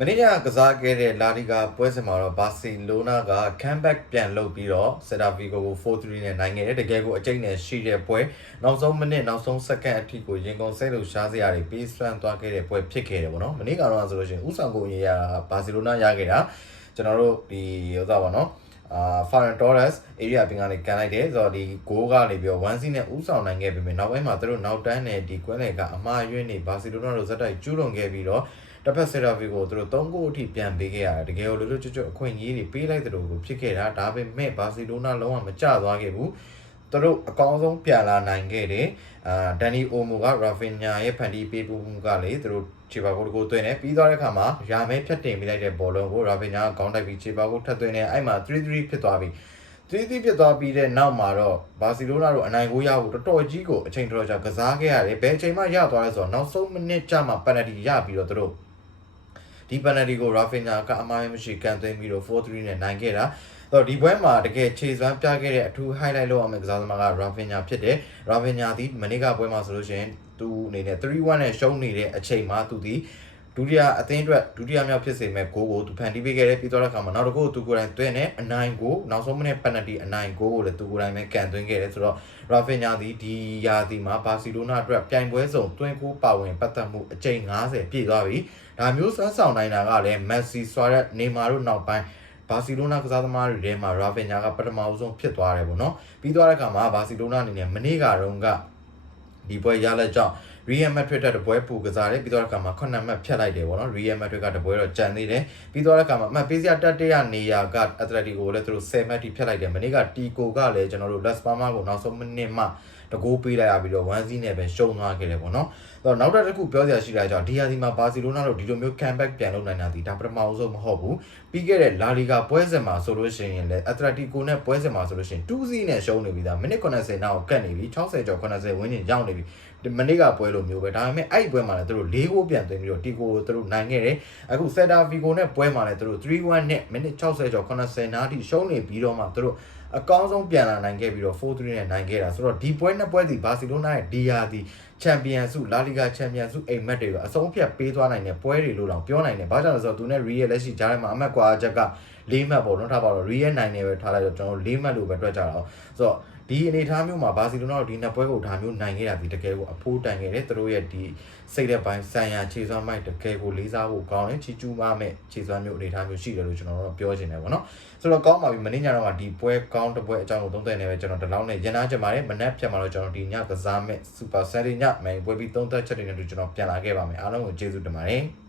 မနေ့ကကစားခဲ့တဲ့လာလီဂါပွဲစဉ်မှာတော့ဘာစီလိုနာက comeback ပြန်လုပ်ပြီးတော့ Celta Vigo ကို 4-3 နဲ့နိုင်ခဲ့တယ်တကယ်ကိုအကျိတ်နဲ့ရှိတဲ့ပွဲနောက်ဆုံးမိနစ်နောက်ဆုံးစက္ကန့်အထိကိုရင်ကုန်စိတ်လှုပ်ရှားစရာတွေပေးစွမ်းသွားခဲ့တဲ့ပွဲဖြစ်ခဲ့တယ်ပေါ့နော်မနေ့ကတော့ဆိုလို့ရှိရင်ဥဆောင်ကိုရေးရဘာစီလိုနာရခဲ့တာကျွန်တော်တို့ဒီဥစားပါနော်Ferran Torres area ပင်ကနေကန်လိုက်တယ်ဆိုတော့ဒီ goal ကနေပြီးတော့1-0နဲ့ဥဆောင်နိုင်ခဲ့ပြီမြင်နောက်ပိုင်းမှာသူတို့နောက်တန်းနဲ့ဒီကွင်းလေကအမှားယွင်းနေဘာစီလိုနာတို့ဇက်တိုက်ကျူးလွန်ခဲ့ပြီးတော့တစ်ဖက် Celta Vigo သူတို့3ဂိုးအထိပြန်ပေးခဲ့ရတယ်တကယ်လို့လွတ်ကျွတ်အခွင့်အရေးတွေပေးလိုက်တဲ့လိုကိုဖြစ်ခဲ့တာဒါပေမဲ့ဘာစီလိုနာလုံးဝမကျသွားခဲ့ဘူးသူတို့အကောင်းဆုံးပြန်လာနိုင်ခဲ့တယ်ဒန်နီအိုမိုကရာဖင်ညာရဲ့ဖန်တီးပေးမှုကလေသူတို့ခြေပါကိုတကိုသွင်းတယ်ပြီးသွားတဲ့အခါမှာရာမဲဖြတ်တင်ပေးလိုက်တဲ့ဘောလုံးကိုရာဖင်ညာကခေါင်းတိုက်ပြီးခြေပါကိုထပ်သွင်းတယ်အဲ့မှာ3-3ဖြစ်သွားပြီ3-3ဖြစ်သွားပြီးတဲ့နောက်မှာတော့ဘာစီလိုနာတို့အနိုင်ကိုရဖို့တော်တော်ကြီးကိုအချိန်တော်ကြာကစားခဲ့ရတယ်ဘယ်အချိန်မှရသွားလဲဆိုတော့နောက်ဆုံးမိနစ်ကျမှပယ်နတီရပြီးတော့သူတို့ဒီပယ်နတီကိုရာဖင်ညာကအမှားမရှိကန်သွင်းပြီးတော့4-3နဲ့နိုင်ခဲ့တာတော့ဒီပွဲမှာတကယ်ခြေစွမ်းပြခဲ့တဲ့အထူး highlight လုပ်အောင်ကစားသမားက Rafinha ဖြစ်တယ် Rafinha ဒီမနေ့ကပွဲမှာဆိုလို့ရှိရင်သူအနေနဲ့3-1နဲ့ရှုံးနေတဲ့အချိန်မှာသူဒီဒုတိယအသင်းအတွက်ဒုတိယမြောက်ဖြစ်စေမဲ့ဂိုးကိုသူဖန်တီးပေးခဲ့တယ်ပြီးတော့တဲ့အခါမှာနောက်တစ်ခုသူကိုယ်တိုင်သွင်းတယ်အနိုင်ကိုနောက်ဆုံးမိနစ်ပယ်နတီအနိုင်ကိုလည်းသူကိုယ်တိုင်ပဲကန်သွင်းခဲ့တယ်ဆိုတော့ Rafinha ဒီရာသီမှာဘာစီလိုနာအတွက်ပြိုင်ပွဲစုံသွင်းကိုပါဝင်ပတ်သက်မှုအကြိမ်90ပြည့်သွားပြီဒါမျိုးစွမ်းဆောင်နိုင်တာကလည်း Messi ဆွာရက်နေမာတို့နောက်ပိုင်းဘာစီလိုနာကစားသမားတွေထဲမှာ Rafinha ကပထမဆုံးဖြစ်သွားတယ်ပေါ့နော်ပြီးသွားတဲ့အခါမှာဘာစီလိုနာအနေနဲ့မနေ့ကတော့ဒီပွဲရလက်ကြောင့် Real Madrid တပွဲပူကစားတယ်ပြီးတော့အခါမှာ9မှတ်ဖြတ်လိုက်တယ်ပေါ့နော် Real Madrid ကတပွဲတော့ကြံသေးတယ်ပြီးတော့အခါမှာအမှတ်ပေးစရာတက်တဲ့နေရာက Atletico ကိုလည်းသူတို့10မှတ်ထိဖြတ်လိုက်တယ်မနေ့က Tico ကလည်းကျွန်တော်တို့ Las Palmas ကိုနောက်ဆုံးမိနစ်မှတကူပေးလိုက်ရပြီးတော့1-0နဲ့ပဲရှုံးသွားခဲ့တယ်ပေါ့နော်အဲ့တော့နောက်တစ်ခုပြောစရာရှိတာကြောင့်ဒီဟာဒီမှာဘာစီလိုနာတို့ဒီလိုမျိုး comeback ပြန်လုပ်နိုင်တာဒီဒါပထမဆုံးမဟုတ်ဘူးပြီးခဲ့တဲ့ La Liga ပွဲစဉ်မှာဆိုလို့ရှိရင်လည်း Atletico နဲ့ပွဲစဉ်မှာဆိုလို့ရှိရင်2-0နဲ့ရှုံးနေပြီသားမိနစ်90နောက်ကတ်နေပြီ60ကျော်80ဝန်းကျင်ရောက်နေပြီမနေ့ကပွဲလိုမျိုးပဲဒါပေမဲ့အဲ့ဒီပွဲမှာလည်းသူတို့၄ဂိုးပြန်သွင်းပြီးတော့တီကိုသူတို့နိုင်ခဲ့တယ်အခု Celta Vigo နဲ့ပွဲမှာလည်းသူတို့3-1နဲ့မိနစ်60ကျော်80နာရီရှုံးနေပြီးတော့မှသူတို့အကောင်းဆုံးပြန်လာနိုင်ခဲ့ပြီးတော့4-3နဲ့နိုင်ခဲ့တာဆိုတော့ဒီပွဲနှစ်ပွဲစီဘာစီလိုနာရဲ့ဒီယာဒီချန်ပီယံစုလာလီဂါချန်ပီယံစုအိမ်မက်တွေကအဆုံးဖြတ်ပေးသွားနိုင်တဲ့ပွဲတွေလို့တော့ပြောနိုင်တယ်။ဘာကြောင့်လဲဆိုတော့သူနဲ့ Real လက်ရှိကြားထဲမှာအမှတ်ကွာချက်က၄မှတ်ပေါ့နော်ထားပါတော့ Real နိုင်နေပဲထားလိုက်တော့ကျွန်တော်တို့၄မှတ်လို့ပဲတွက်ကြတာအောင်ဆိုတော့ဒီအနေအထားမျိုးမှာဘာစီလိုနာတို့ဒီနှစ်ပွဲကိုဒါမျိုးနိုင်ခဲ့တာဒီတကယ်ကိုအဖိုးတန်ခဲ့တယ်သူတို့ရဲ့ဒီစိတ်တဲ့ပိုင်းဆိုင်ရာခြေစွမ်းမိုက်တကယ်ကိုလေးစားဖို့ကောင်းတယ်ချီကျူးမမဲ့ခြေစွမ်းမျိုးအနေအထားမျိုးရှိတယ်လို့ကျွန်တော်တို့ပြောချင်တယ်ပေါ့နော်ဆိုတော့ကောင်းပါပြီမနေ့ညတော့ဒီပွဲကောင်းတစ်ပွဲအကြောင်းကိုသုံးသပ်နေပဲကျွန်တော်ဒီလောက်နဲ့ရန်နာကြပါတယ်မနက်ဖြန်မှာတော့ကျွန်တော်ဒီညကစားမဲ့ Super Saturday ညမယ်ပွဲပြီးသုံးသပ်ချက်တွေနဲ့ကျွန်တော်ပြန်လာခဲ့ပါမယ်အားလုံးကိုကျေးဇူးတင်ပါတယ်